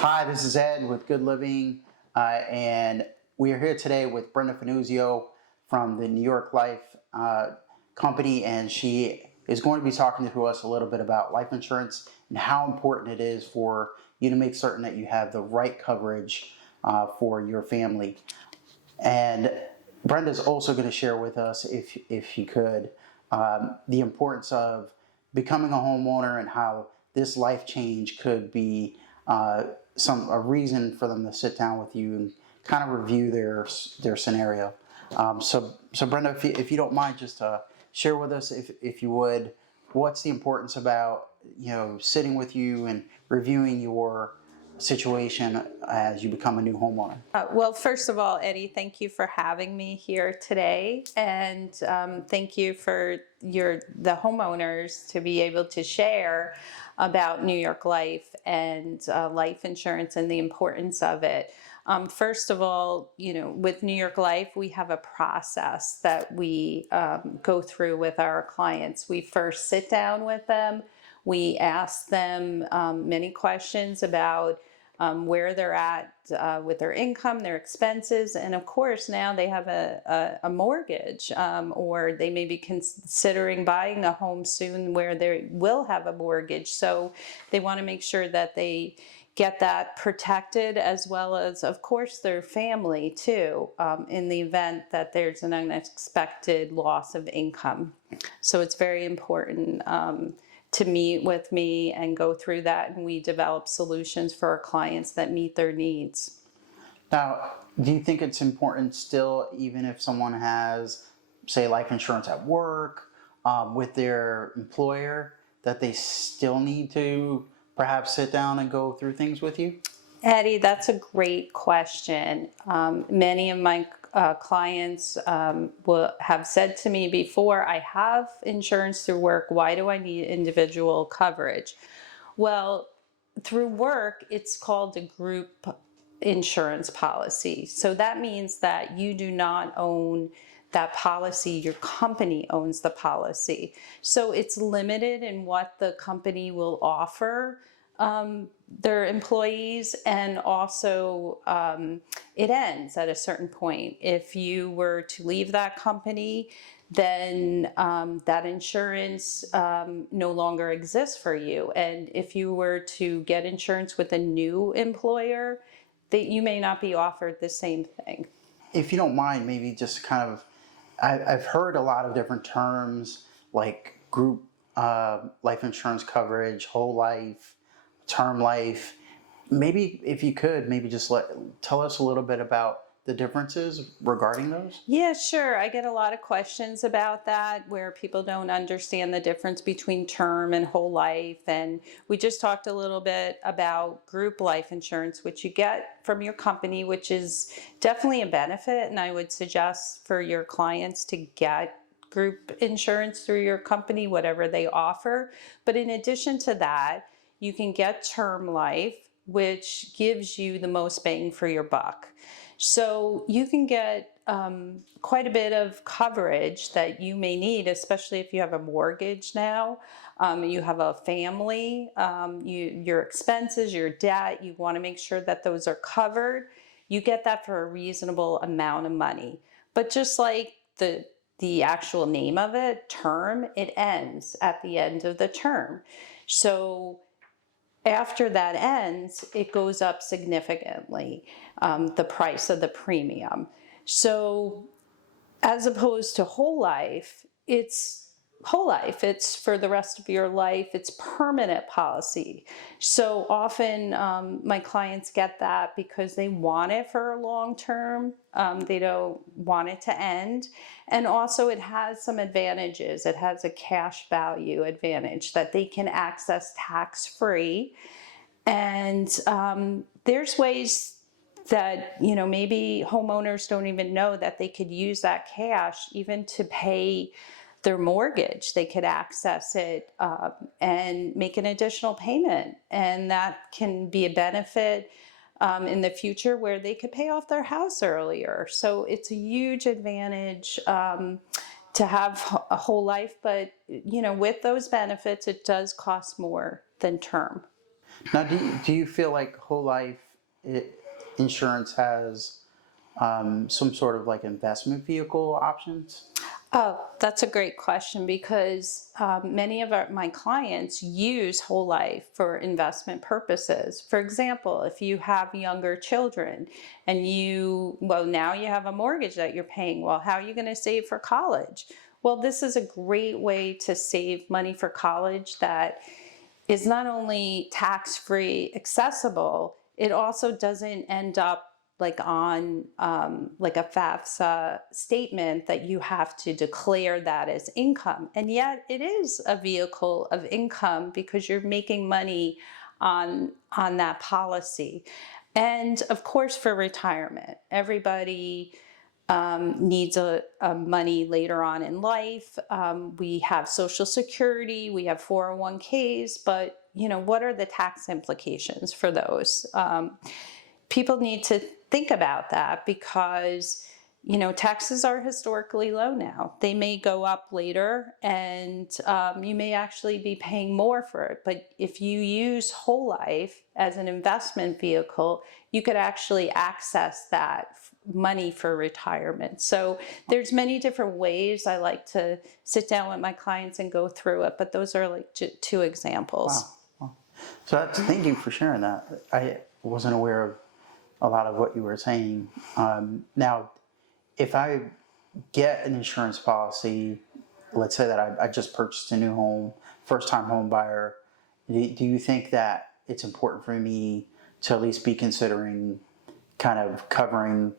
Hi, this is Ed with Good Living, and we are here today with Brenda Finizo from the New York Life company, and she is going to be talking to us a little bit about life insurance and how important it is for you to make certain that you have the right coverage for your family. And Brenda's also going to share with us, if she could, the importance of becoming a homeowner and how this life change could be a reason for them to sit down with you and kind of review their scenario. So Brenda, if you don't mind, just share with us, if you would, what's the importance about sitting with you and reviewing your situation as you become a new homeowner. Well, first of all, Eddie, thank you for having me here today, and thank you for the homeowners to be able to share about New York Life and life insurance and the importance of it. First of all, with New York Life, we have a process that we go through with our clients. We first sit down with them. We ask them many questions about where they're at with their income, their expenses, and of course now they have a mortgage, or they may be considering buying a home soon where they will have a mortgage. So they want to make sure that they get that protected, as well as, of course, their family too, in the event that there's an unexpected loss of income. So it's very important to meet with me and go through that, and we develop solutions for our clients that meet their needs. Now, do you think it's important still, even if someone has, say, life insurance at work with their employer, that they still need to perhaps sit down and go through things with you? Eddie, that's a great question. Many of my clients will have said to me before, I have insurance through work, why do I need individual coverage? Well, through work, it's called a group insurance policy. So that means that you do not own that policy, your company owns the policy. So it's limited in what the company will offer their employees, and also it ends at a certain point. If you were to leave that company, then that insurance no longer exists for you. And if you were to get insurance with a new employer, that you may not be offered the same thing. If you don't mind, maybe just kind of, I've heard a lot of different terms like group life insurance coverage, whole life, term life. Maybe if you could, maybe just tell us a little bit about the differences regarding those. Yeah, sure. I get a lot of questions about that, where people don't understand the difference between term and whole life. And we just talked a little bit about group life insurance, which you get from your company, which is definitely a benefit. And I would suggest for your clients to get group insurance through your company, whatever they offer. But in addition to that, you can get term life, which gives you the most bang for your buck. So you can get quite a bit of coverage that you may need, especially if you have a mortgage now, you have a family, your expenses, your debt, you want to make sure that those are covered. You get that for a reasonable amount of money. But just like the actual name of it, term, it ends at the end of the term. So after that ends, it goes up significantly, the price of the premium. So as opposed to whole life, it's whole life. It's for the rest of your life. It's permanent policy. So often my clients get that because they want it for a long term. They don't want it to end. And also it has some advantages. It has a cash value advantage that they can access tax-free. And there's ways that, maybe homeowners don't even know that they could use that cash even to pay their mortgage. They could access it and make an additional payment. And that can be a benefit in the future, where they could pay off their house earlier. So it's a huge advantage to have a whole life. But, with those benefits, it does cost more than term. Now, do you feel like whole life i insurance has some sort of like investment vehicle options? Oh, that's a great question because many of my clients use whole life for investment purposes. For example, if you have younger children and well, now you have a mortgage that you're paying. Well, how are you going to save for college? Well, this is a great way to save money for college that is not only tax-free accessible, it also doesn't end up like on like a FAFSA statement that you have to declare that as income. And yet it is a vehicle of income because you're making money on that policy. And of course, for retirement, everybody needs a money later on in life. We have Social Security, we have 401ks, but what are the tax implications for those? People need to think about that because taxes are historically low now. They may go up later, and you may actually be paying more for it. But if you use whole life as an investment vehicle, you could actually access that money for retirement. So there's many different ways. I like to sit down with my clients and go through it, but those are like two examples. Wow. So thank you for sharing that. I wasn't aware of a lot of what you were saying. Now, if I get an insurance policy, let's say that I just purchased a new home, first time home buyer, do you think that it's important for me to at least be considering kind of covering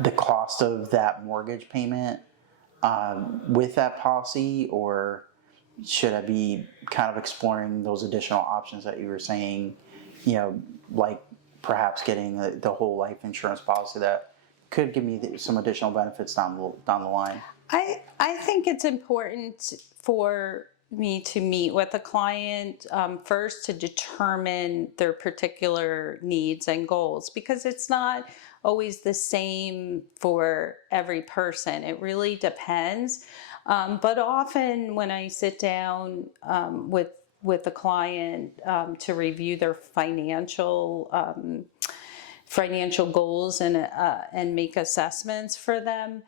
the cost of that mortgage payment with that policy, or should I be kind of exploring those additional options that you were saying, like perhaps getting the whole life insurance policy that could give me some additional benefits down the line? I think it's important for me to meet with a client first to determine their particular needs and goals, because it's not always the same for every person. It really depends. But often when I sit down with a client to review their financial goals and make assessments for them,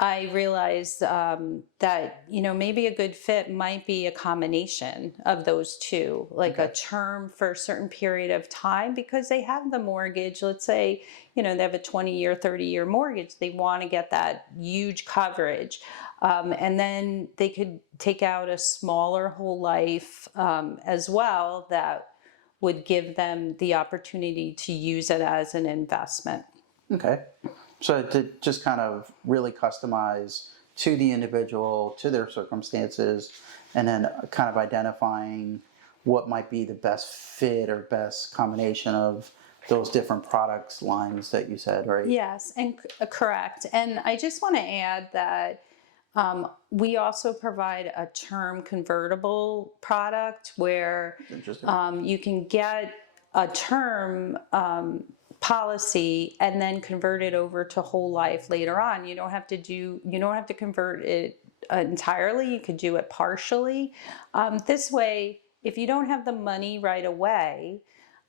I realized that maybe a good fit might be a combination of those two, like Okay. a term for a certain period of time, because they have the mortgage. Let's say they have a 20-year, 30-year mortgage. They want to get that huge coverage, and then they could take out a smaller whole life as well that would give them the opportunity to use it as an investment. Okay. So to just kind of really customize to the individual, to their circumstances, and then kind of identifying what might be the best fit or best combination of those different products lines that you said, right? Yes, and correct. And I just want to add that we also provide a term convertible product where Interesting. you can get a term policy and then convert it over to whole life later on. You don't have to convert it entirely. You could do it partially. This way, if you don't have the money right away,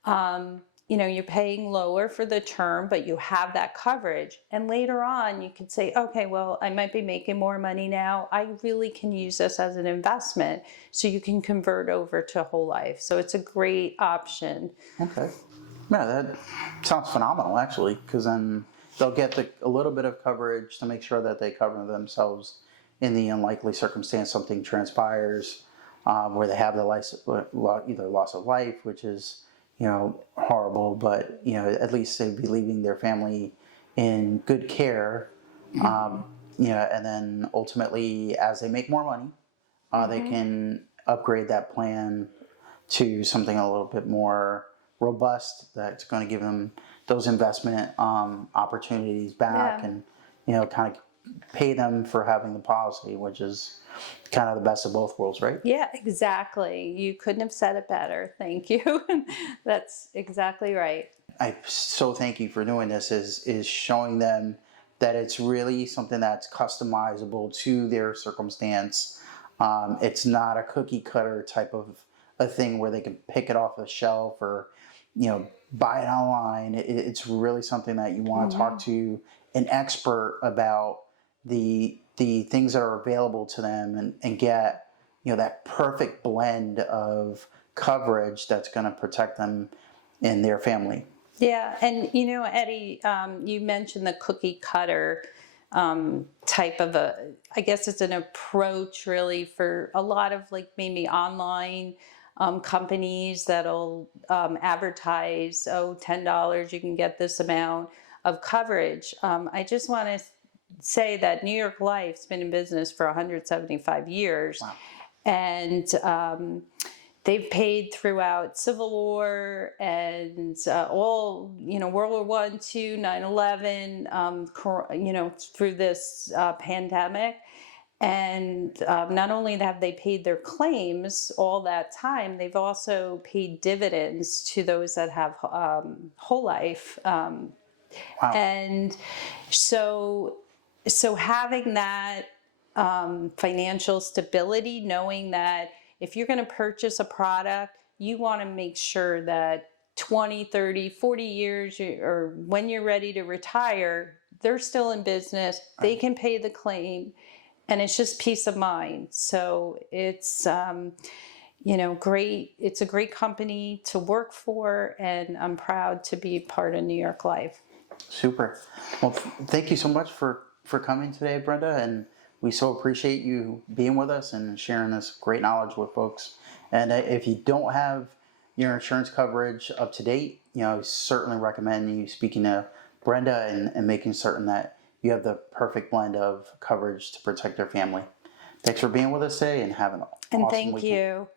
you're paying lower for the term, but you have that coverage. And later on, you could say, okay, well, I might be making more money now. I really can use this as an investment. So you can convert over to whole life. So it's a great option. Okay. Yeah, that sounds phenomenal, actually, because then they'll get a little bit of coverage to make sure that they cover themselves in the unlikely circumstance something transpires where they have either loss of life, which is horrible, but at least they'd be leaving their family in good care. And then ultimately, as they make more money, they can upgrade that plan to something a little bit more robust that's going to give them those investment opportunities back, and kind of pay them for having the policy, which is kind of the best of both worlds, right? Yeah, exactly. You couldn't have said it better. Thank you. That's exactly right. I so thank you for doing this. Is showing them that it's really something that's customizable to their circumstance. It's not a cookie cutter type of a thing where they can pick it off the shelf or, buy it online. It's really something that you want to talk to an expert about the things that are available to them and get, that perfect blend of coverage that's going to protect them and their family. Yeah, and Eddie, you mentioned the cookie cutter type of I guess it's an approach really for a lot of like maybe online companies that'll advertise, oh, $10, you can get this amount of coverage. I just want to say that New York Life's been in business for 175 years. Wow. And they've paid throughout Civil War and all, World War One, II, 9/11, through this pandemic. And not only have they paid their claims all that time, they've also paid dividends to those that have whole life. Wow. And so having that financial stability, knowing that if you're going to purchase a product, you want to make sure that 20, 30, 40 years or when you're ready to retire, they're still in business. Right. They can pay the claim, and it's just peace of mind. So it's, great. It's a great company to work for, and I'm proud to be part of New York Life. Super. Well, thank you so much for coming today, Brenda, and we so appreciate you being with us and sharing this great knowledge with folks. And if you don't have your insurance coverage up to date, I certainly recommend you speaking to Brenda and making certain that you have the perfect blend of coverage to protect your family. Thanks for being with us today, and have an awesome weekend. Thank you.